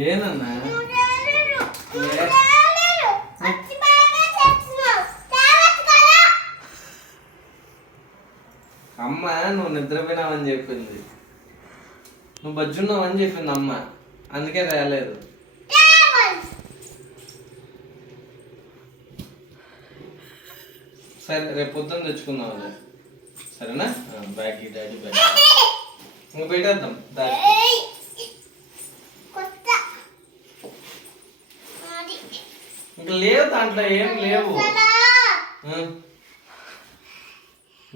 ఏనన్నా అమ్మ నువ్వు నిద్రపోయినావని చెప్పింది, నువ్వు బజ్జున్నావని చెప్పింది అమ్మ, అందుకే రాలేదు. సరే రేపు పొద్దున్న తెచ్చుకుందాం, సరేనా? బ్యాగ్ డాడీ బ్యాగ్ ఇంకా పెట్టేద్దాం. ఇంకా లేవు, దాంట్లో ఏం లేవు.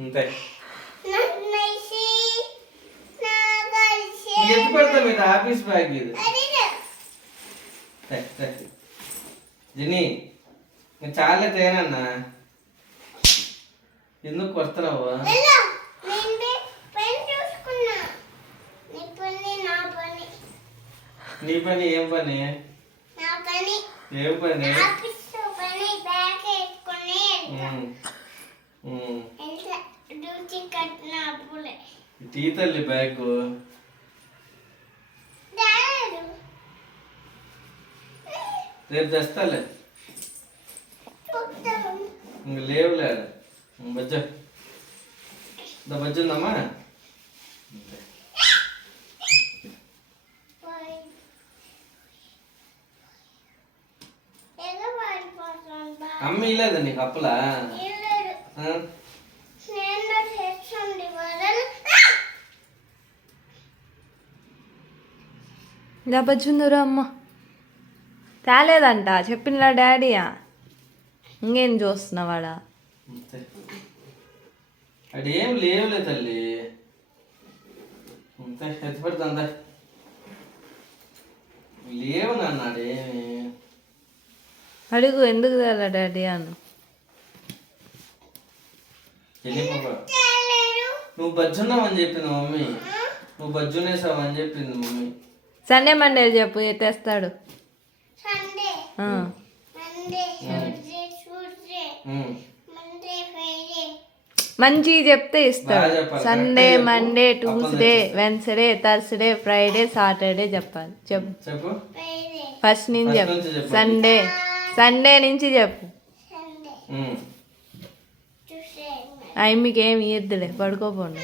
అంతే ఎత్తు పెడతాం, ఇది ఆఫీస్ బ్యాగ్ ఇది. జిని చాలా తేనన్నా, ఎందుకు వస్తున్నావు? నీ పని ఏం పని? ఏం పని? టీ తల్లి బ్యాగ్ రేపు తెస్తాలే, ఇంక లేవులే. బజ్జ బజ్జుందమ్మా. అమ్మ ఇలేదా నీకు అప్పులా? బజ్జుందరు అమ్మ తేలేదంట, చెప్పిన డాడీయా. ఇంకేం చూస్తున్నావాడా? అడి ఏం లేవులే తల్లి, ఎత్తి పెడతా. లేవు నాన్నాడేమి. అడుగు ఎందుకు తేలా డాడీ అను. నువ్వు బజ్జున్నావని చెప్పింది మమ్మీ, నువ్వు బజ్జునేసావని చెప్పింది మమ్మీ. సండే మండే చెప్పు తెస్తాడు. మంచి చెప్తే ఇస్తాడు. Sunday Monday Tuesday Wednesday Thursday Friday Saturday చెప్పాలి. చెప్పు ఫస్ట్ నుంచి చెప్పు. సండే నుంచి చెప్పు. అవి మీకు ఏమి ఇద్దులే, పడుకోపోండి.